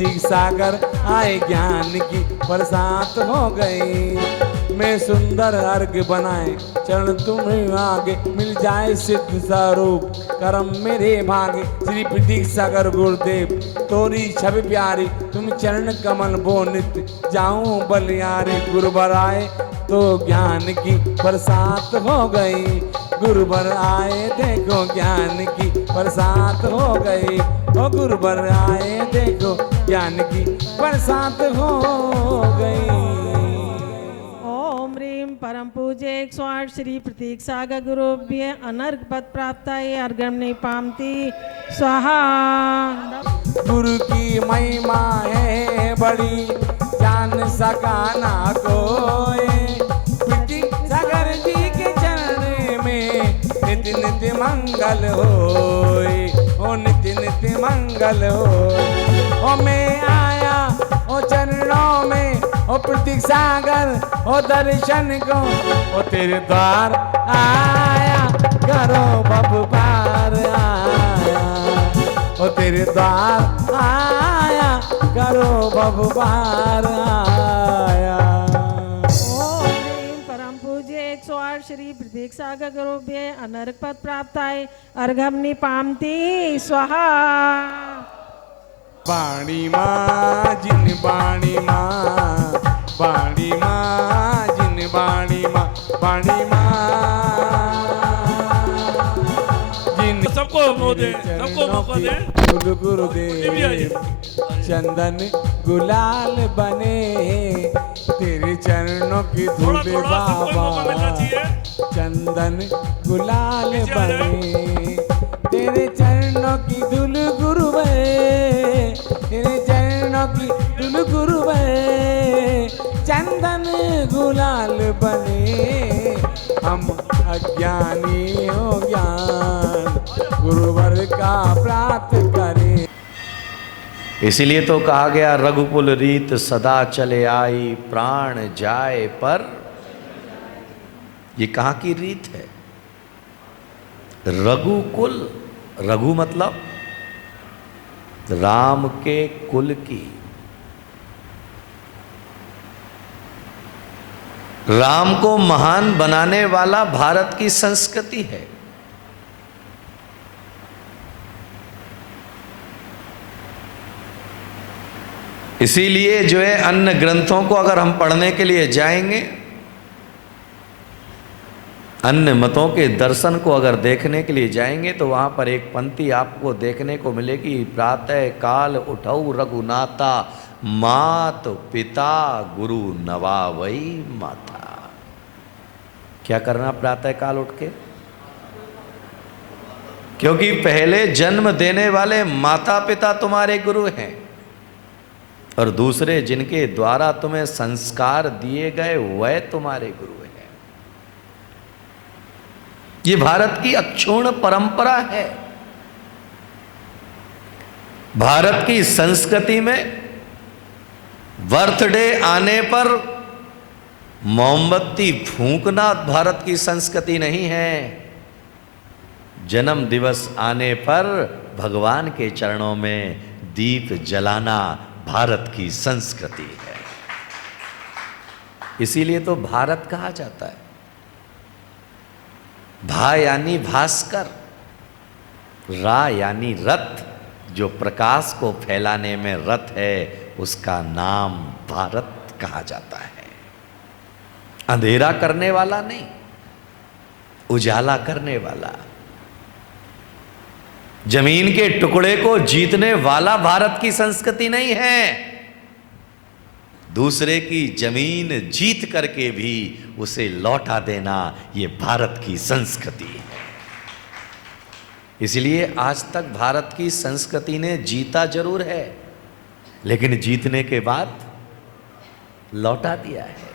प्रतीक सागर आए ज्ञान की बरसात हो गई। मैं सुंदर अर्घ बनाए चरण तुम्हें आगे, मिल जाए सिद्ध स्वरूप करम मेरे भागे। श्री प्रतीक सागर गुरुदेव तोरी छवि प्यारी, तुम चरण कमल बो नित्य जाऊं बलियारी। गुरुवर आए तो ज्ञान की बरसात हो गई, गुरुवर आए देखो ज्ञान की बरसात हो गई। ओ गुरुवर आए देखो ज्ञान की बरसात हो गई। ओम ह्रीम परम पूज्य 108 श्री प्रतीक सागर गुरुभ्य अनर्घ पद प्राप्ताय अर्घ्यमणि पामती स्वाहा। गुरु की महिमा है बड़ी जान सका ना कोई, प्रतीक सागर जी के चरण में नित्य नित्य मंगल होए, ओ नित्य नित्य मंगल होए। ओ मैं आया ओ चरणों में, ओ प्रतीक सागर ओ दर्शन को, ओ तेरे द्वार आया करो बब पार आया, ओ तेरे द्वार आया करो बब पार आया। ओम ह्रीम परम पूज्य 108 श्री प्रतीक सागर गुरुभ्य अनर्घ पद प्राप्ताय अर्घ्यमणि पामती स्वाहा। बाणी माँ जिन बाणी माँ, बाणी माँ जिन बाणी माँ, बाणी माँ जिन सबको मौके सबको मौका दे। गुरु गुरुदेव चंदन गुलाल बने, तेरे चरणों की थोड़ा धूल थोड़ा सबको मौका मिलना बाबा, चाहिए। चंदन गुलाल नीचे आ जाए। बने, तेरे चरणों की धूल गुरुवे, तेरे चरणों की धूल गुरुवे, चंदन गुलाल बने। हम अज्ञानी हो ज्ञान गुरुवर का प्राप्त करें। इसीलिए तो कहा गया रघुकुल रीत सदा चले आई, प्राण जाए पर। ये कहाँ की रीत है? रघुकुल, रघु मतलब राम के कुल की, राम को महान बनाने वाला भारत की संस्कृति है। इसीलिए जो है अन्य ग्रंथों को अगर हम पढ़ने के लिए जाएंगे, अन्य मतों के दर्शन को अगर देखने के लिए जाएंगे, तो वहाँ पर एक पंक्ति आपको देखने को मिलेगी, प्रातः काल उठऊ रघुनाथा, मात पिता गुरु नवावई माता। क्या करना प्रातः काल उठ के? क्योंकि पहले जन्म देने वाले माता पिता तुम्हारे गुरु हैं, और दूसरे जिनके द्वारा तुम्हें संस्कार दिए गए वह तुम्हारे गुरु हैं। ये भारत की अक्षुण्ण परंपरा है। भारत की संस्कृति में बर्थडे आने पर मोमबत्ती फूंकना भारत की संस्कृति नहीं है। जन्म दिवस आने पर भगवान के चरणों में दीप जलाना भारत की संस्कृति है। इसीलिए तो भारत कहा जाता है। भा यानी भास्कर, रा यानी रथ, जो प्रकाश को फैलाने में रथ है, उसका नाम भारत कहा जाता है। अंधेरा करने वाला नहीं, उजाला करने वाला, जमीन के टुकड़े को जीतने वाला भारत की संस्कृति नहीं है। दूसरे की जमीन जीत करके भी उसे लौटा देना, ये भारत की संस्कृति है। इसलिए आज तक भारत की संस्कृति ने जीता जरूर है, लेकिन जीतने के बाद लौटा दिया है।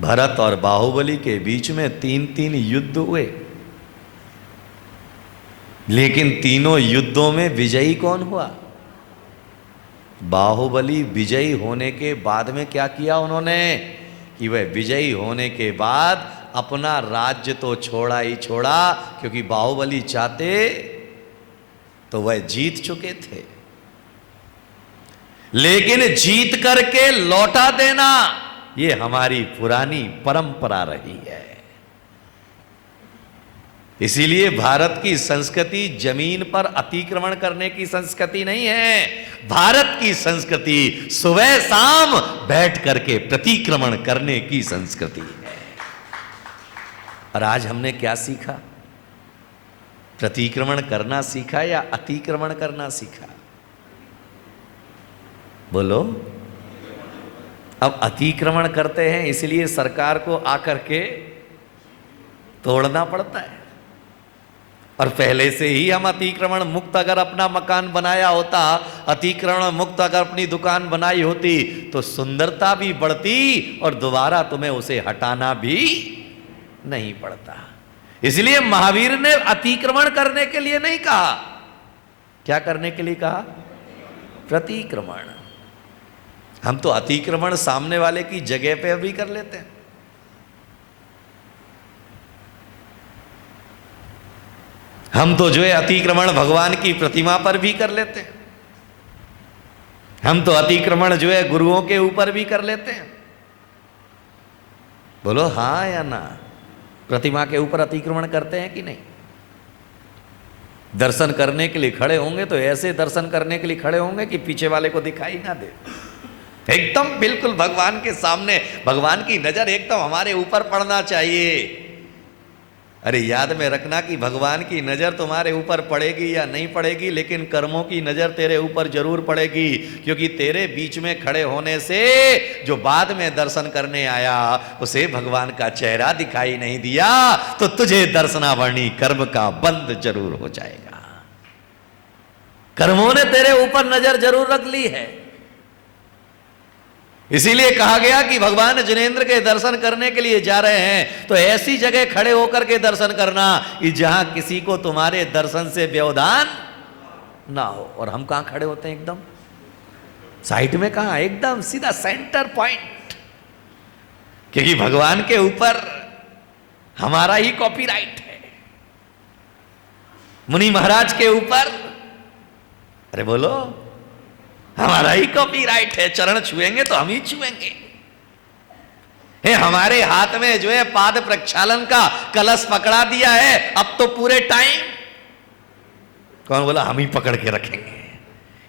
भरत और बाहुबली के बीच में 3-3 युद्ध हुए, लेकिन तीनों युद्धों में विजयी कौन हुआ? बाहुबली विजयी होने के बाद में क्या किया उन्होंने कि वह विजयी होने के बाद अपना राज्य तो छोड़ा ही छोड़ा, क्योंकि बाहुबली चाहते तो वह जीत चुके थे। लेकिन जीत करके लौटा देना ये हमारी पुरानी परंपरा रही है। इसीलिए भारत की संस्कृति जमीन पर अतिक्रमण करने की संस्कृति नहीं है। भारत की संस्कृति सुबह शाम बैठ करके प्रतिक्रमण करने की संस्कृति है। और आज हमने क्या सीखा? प्रतिक्रमण करना सीखा या अतिक्रमण करना सीखा? बोलो। अब अतिक्रमण करते हैं, इसलिए सरकार को आकर के तोड़ना पड़ता है। और पहले से ही हम अतिक्रमण मुक्त अगर अपना मकान बनाया होता, अतिक्रमण मुक्त अगर अपनी दुकान बनाई होती, तो सुंदरता भी बढ़ती और दोबारा तुम्हें उसे हटाना भी नहीं पड़ता। इसलिए महावीर ने अतिक्रमण करने के लिए नहीं कहा। क्या करने के लिए कहा? प्रतिक्रमण। हम तो अतिक्रमण सामने वाले की जगह पे भी कर लेते हैं। हम तो जो है अतिक्रमण भगवान की प्रतिमा पर भी कर लेते हैं। हम तो अतिक्रमण जो है गुरुओं के ऊपर भी कर लेते हैं। बोलो हाँ या ना? प्रतिमा के ऊपर अतिक्रमण करते हैं कि नहीं? दर्शन करने के लिए खड़े होंगे तो ऐसे दर्शन करने के लिए खड़े होंगे कि पीछे वाले को दिखाई ना दे, एकदम बिल्कुल भगवान के सामने। भगवान की नजर एकदम हमारे ऊपर पड़ना चाहिए। अरे याद में रखना कि भगवान की नजर तुम्हारे ऊपर पड़ेगी या नहीं पड़ेगी, लेकिन कर्मों की नजर तेरे ऊपर जरूर पड़ेगी। क्योंकि तेरे बीच में खड़े होने से जो बाद में दर्शन करने आया उसे भगवान का चेहरा दिखाई नहीं दिया, तो तुझे दर्शनावरणी कर्म का बंद जरूर हो जाएगा। कर्मों ने तेरे ऊपर नजर जरूर रख ली है। इसीलिए कहा गया कि भगवान जिनेंद्र के दर्शन करने के लिए जा रहे हैं तो ऐसी जगह खड़े होकर के दर्शन करना कि जहां किसी को तुम्हारे दर्शन से व्यवधान ना हो। और हम कहां खड़े होते हैं? एकदम साइड में। कहां? एकदम सीधा सेंटर पॉइंट। क्योंकि भगवान के ऊपर हमारा ही कॉपीराइट है। मुनि महाराज के ऊपर, अरे बोलो, हमारा ही कॉपीराइट है। चरण छुएंगे तो हम ही छुएंगे। है हमारे हाथ में जो है पाद प्रक्षालन का कलश पकड़ा दिया है। अब तो पूरे टाइम कौन बोला? हम ही पकड़ के रखेंगे।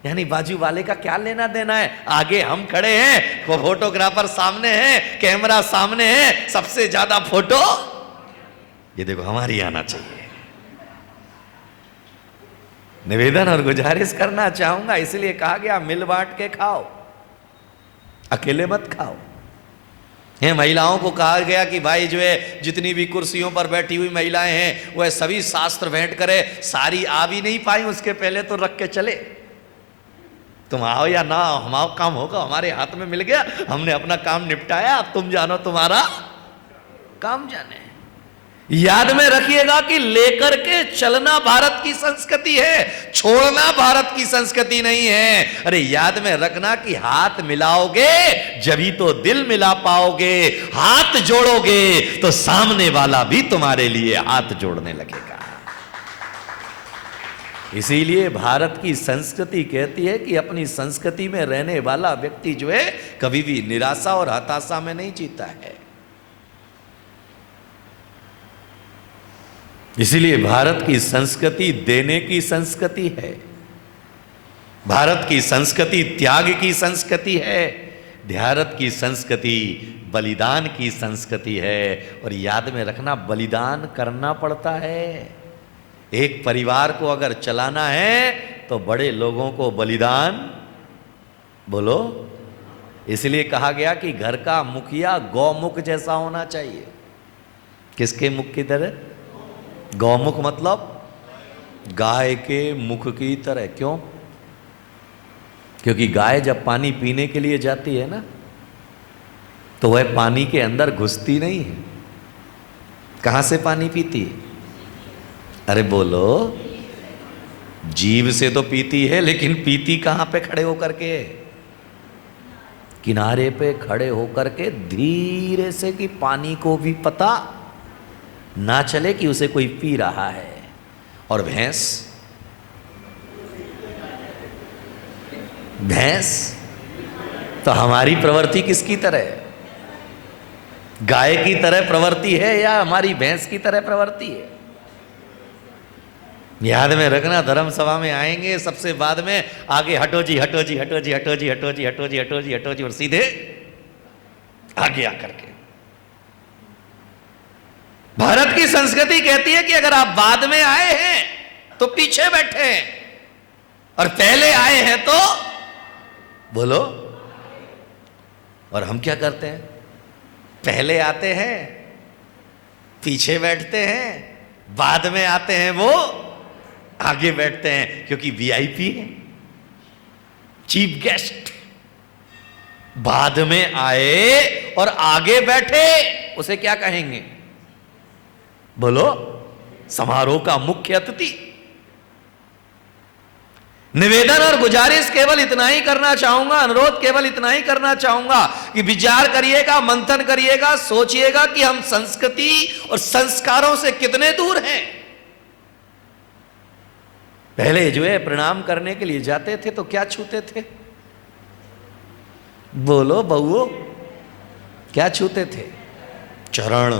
यानी बाजू वाले का क्या लेना देना है? आगे हम खड़े हैं, वो फोटोग्राफर सामने है, कैमरा सामने है, सबसे ज्यादा फोटो ये देखो हमारी आना चाहिए। निवेदन और गुजारिश करना चाहूंगा, इसलिए कहा गया मिल बांट के खाओ, अकेले मत खाओ। है महिलाओं को कहा गया कि भाई जो है जितनी भी कुर्सियों पर बैठी हुई महिलाएं हैं वह सभी शास्त्र भेंट करे। सारी आ भी नहीं पाई, उसके पहले तो रख के चले। तुम आओ या ना आओ, हमारा काम होगा, हमारे हाथ में मिल गया, हमने अपना काम निपटाया, अब तुम जानो तुम्हारा काम जाने। याद में रखिएगा कि लेकर के चलना भारत की संस्कृति है, छोड़ना भारत की संस्कृति नहीं है। अरे याद में रखना कि हाथ मिलाओगे जभी तो दिल मिला पाओगे, हाथ जोड़ोगे तो सामने वाला भी तुम्हारे लिए हाथ जोड़ने लगेगा। इसीलिए भारत की संस्कृति कहती है कि अपनी संस्कृति में रहने वाला व्यक्ति जो है कभी भी निराशा और हताशा में नहीं जीता है। इसीलिए भारत की संस्कृति देने की संस्कृति है। भारत की संस्कृति त्याग की संस्कृति है। भारत की संस्कृति बलिदान की संस्कृति है। और याद में रखना, बलिदान करना पड़ता है। एक परिवार को अगर चलाना है तो बड़े लोगों को बलिदान, बोलो। इसलिए कहा गया कि घर का मुखिया गौमुख जैसा होना चाहिए। किसके मुख की तरह? गौमुख मतलब गाय के मुख की तरह। क्यों? क्योंकि गाय जब पानी पीने के लिए जाती है ना, तो वह पानी के अंदर घुसती नहीं है। कहां से पानी पीती है? अरे बोलो, जीभ से तो पीती है, लेकिन पीती कहां पे खड़े होकर के? किनारे पे खड़े होकर के धीरे से, कि पानी को भी पता ना चले कि उसे कोई पी रहा है। और भैंस तो हमारी प्रवृत्ति किसकी तरह है? गाय की तरह प्रवृत्ति है या हमारी भैंस की तरह प्रवृत्ति है? याद में रखना, धर्म सभा में आएंगे सबसे बाद में आगे हटो जी हटो जी हटो जी हटो जी हटो जी हटो जी हटो जी हटो जी और सीधे आगे आकर के। भारत की संस्कृति कहती है कि अगर आप बाद में आए हैं तो पीछे बैठे हैं, और पहले आए हैं तो बोलो। और हम क्या करते हैं? पहले आते हैं, पीछे बैठते हैं, बाद में आते हैं वो आगे बैठते हैं, क्योंकि वीआईपी है, चीफ गेस्ट। बाद में आए और आगे बैठे उसे क्या कहेंगे? बोलो, समारोह का मुख्य अतिथि। निवेदन और गुजारिश केवल इतना ही करना चाहूंगा, अनुरोध केवल इतना ही करना चाहूंगा कि विचार करिएगा, मंथन करिएगा, सोचिएगा कि हम संस्कृति और संस्कारों से कितने दूर हैं। पहले जो है प्रणाम करने के लिए जाते थे तो क्या छूते थे? बोलो बहुओ, क्या छूते थे? चरण।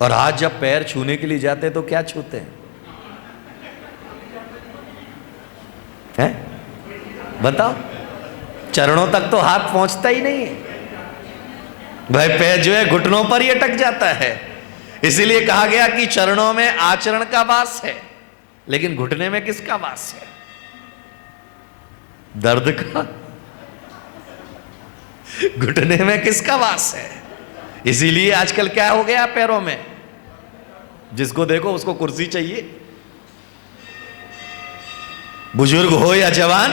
और आज जब पैर छूने के लिए जाते तो क्या छूते हैं? बताओ, चरणों तक तो हाथ पहुंचता ही नहीं है भाई, पैर जो है घुटनों पर ही अटक जाता है। इसीलिए कहा गया कि चरणों में आचरण का वास है, लेकिन घुटने में किसका वास है? दर्द का। घुटने में किसका वास है? इसीलिए आजकल क्या हो गया पैरों में, जिसको देखो उसको कुर्सी चाहिए, बुजुर्ग हो या जवान,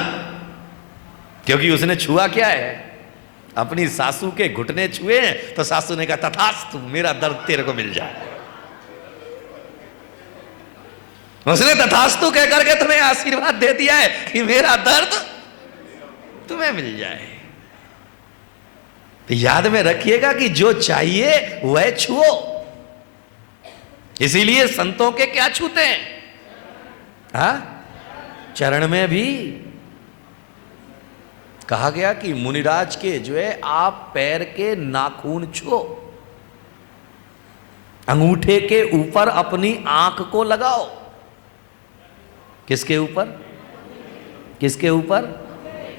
क्योंकि उसने छुआ क्या है? अपनी सासू के घुटने छुए तो सासू ने कहा तथास्तु, मेरा दर्द तेरे को मिल जाए। उसने तथास्तु कहकर के तुम्हें आशीर्वाद दे दिया है कि मेरा दर्द तुम्हें मिल जाए। तो याद में रखिएगा कि जो चाहिए वह छुओ। इसीलिए संतों के क्या छूते हैं? चरण में भी कहा गया कि मुनिराज के जो है आप पैर के नाखून छुओ, अंगूठे के ऊपर अपनी आंख को लगाओ। किसके ऊपर? किसके ऊपर?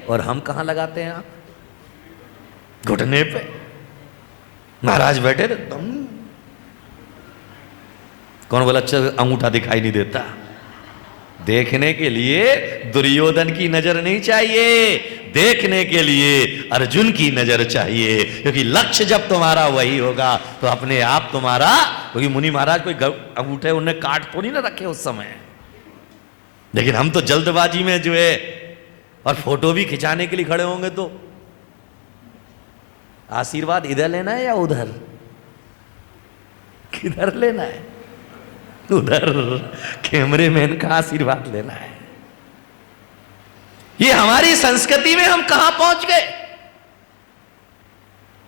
और हम कहां लगाते हैं आंख? घुटने पे। महाराज बैठे थे, कौन बोला अच्छा अंगूठा दिखाई नहीं देता? देखने के लिए दुर्योधन की नजर नहीं चाहिए, देखने के लिए अर्जुन की नजर चाहिए, क्योंकि लक्ष्य जब तुम्हारा वही होगा तो अपने आप तुम्हारा। क्योंकि मुनि महाराज कोई अंगूठे उन्हें काट तो नहीं ना रखे उस समय, लेकिन हम तो जल्दबाजी में जो है और फोटो भी खिंचाने के लिए खड़े होंगे तो आशीर्वाद इधर लेना है या उधर? किधर लेना है? उधर कैमरेमैन का आशीर्वाद लेना है। ये हमारी संस्कृति में हम कहां पहुंच गए?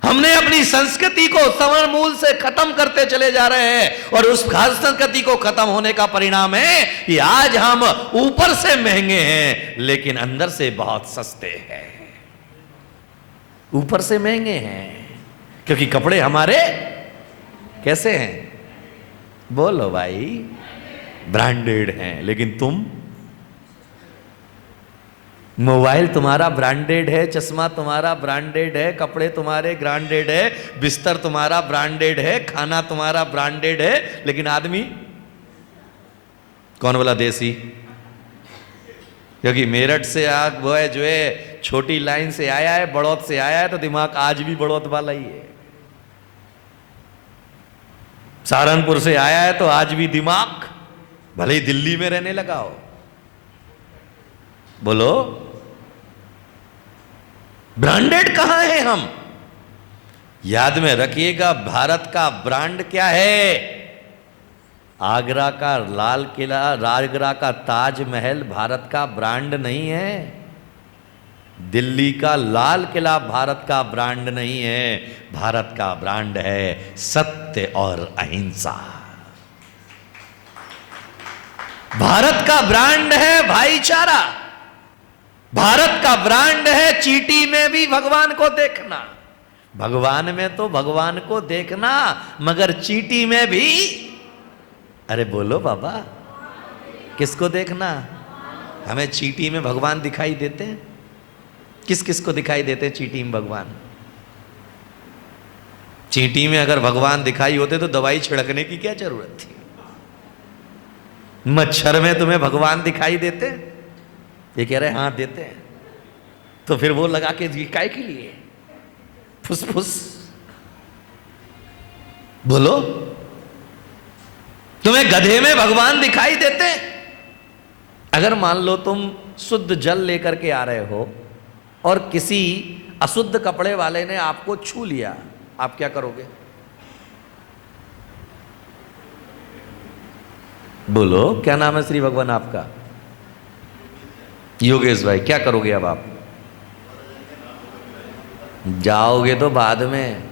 हमने अपनी संस्कृति को सवर्ण मूल से खत्म करते चले जा रहे हैं, और उस खास संस्कृति को खत्म होने का परिणाम है कि आज हम ऊपर से महंगे हैं लेकिन अंदर से बहुत सस्ते हैं। ऊपर से महंगे हैं क्योंकि कपड़े हमारे कैसे हैं? बोलो भाई, ब्रांडेड हैं। लेकिन तुम, मोबाइल तुम्हारा ब्रांडेड है, चश्मा तुम्हारा ब्रांडेड है, कपड़े तुम्हारे ब्रांडेड है, बिस्तर तुम्हारा ब्रांडेड है, खाना तुम्हारा ब्रांडेड है, लेकिन आदमी कौन बोला देसी? क्योंकि मेरठ से वो है जो है छोटी लाइन से आया है, बड़ौत से आया है, तो दिमाग आज भी बड़ौत वाला ही है। सहारनपुर से आया है तो आज भी दिमाग भले ही दिल्ली में रहने लगा हो। बोलो, ब्रांडेड कहां है हम? याद में रखिएगा, भारत का ब्रांड क्या है? आगरा का लाल किला, आगरा का ताजमहल भारत का ब्रांड नहीं है। दिल्ली का लाल किला भारत का ब्रांड नहीं है। भारत का ब्रांड है सत्य और अहिंसा। भारत का ब्रांड है भाईचारा। भारत का ब्रांड है चींटी में भी भगवान को देखना। भगवान में तो भगवान को देखना, मगर चींटी में भी, अरे बोलो बाबा, किसको देखना? हमें चींटी में भगवान दिखाई देते हैं? किस किस को दिखाई देते हैं चींटी में भगवान? चींटी में अगर भगवान दिखाई होते तो दवाई छिड़कने की क्या जरूरत थी? मच्छर में तुम्हें भगवान दिखाई देते? ये कह रहे हाँ देते हैं। तो फिर वो लगा के काय के लिए? फुसफुस बोलो। तुम्हें गधे में भगवान दिखाई देते? अगर मान लो तुम शुद्ध जल लेकर के आ रहे हो और किसी अशुद्ध कपड़े वाले ने आपको छू लिया, आप क्या करोगे? बोलो, क्या नाम है श्री भगवान आपका? योगेश भाई, क्या करोगे अब आप? जाओगे तो बाद में,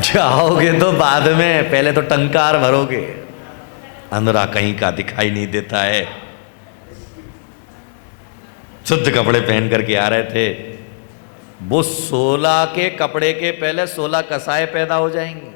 जाओगे तो बाद में, पहले तो टंकार भरोगे। अंधरा कहीं का दिखाई नहीं देता है। शुद्ध कपड़े पहन करके आ रहे थे, वो 16 के कपड़े के पहले 16 कसाए पैदा हो जाएंगे।